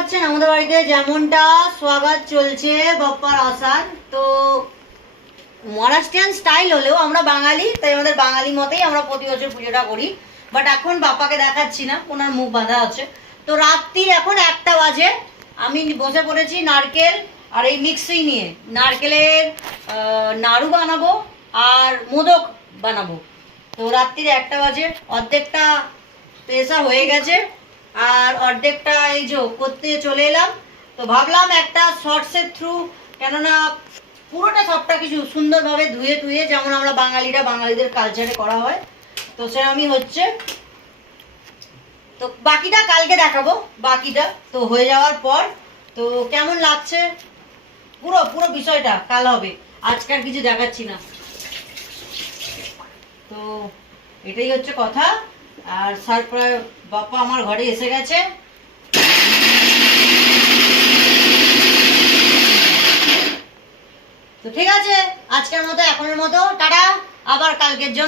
পাচ্ছেন আমাদের বাড়িতে যেমনটা স্বাগত চলছে বাপ্পার আসার। তো মহারাষ্ট্রিয়ান স্টাইল হলেও আমরা বাঙালি, তাই আমাদের বাঙালি মতেই আমরা প্রতি বছর পুজোটা করি। বাট এখন বাপ্পাকে দেখাচ্ছি না, ওনার মুখ বাঁধা আছে। তো রাত্রির এখন 1টা বাজে, আমি বসে পড়েছি নারকেল আর এই মিক্সি নিয়ে। নারকেলের নাড়ু বানাবো আর মোদক বানাবো। তো রাত্রির 1টা বাজে, অর্ধেকটা পেশা হয়ে গেছে আর অর্ধেকটা এই যে করতে চলে এলাম। তো ভাবলাম একটা শর্টসের থ্রু, কেননা পুরোটা সবটা কিছু সুন্দরভাবে ধুয়ে টুয়ে যেমন আমরা বাঙালিদের কালচারে করা হয়, তো সেরকমই হচ্ছে। তো বাকিটা কালকে দেখাবো, বাকিটা তো হয়ে যাওয়ার পর। তো কেমন লাগছে পুরো পুরো বিষয়টা কাল হবে, আজকে আর কিছু দেখাচ্ছি না। তো এটাই হচ্ছে কথা। আর সারপ্রাইজ বাপ্পা আমার ঘরে এসে গেছে। তো ঠিক আছে, আজকের মতো এখনের মতো টাটা, আবার কালকের জন্য।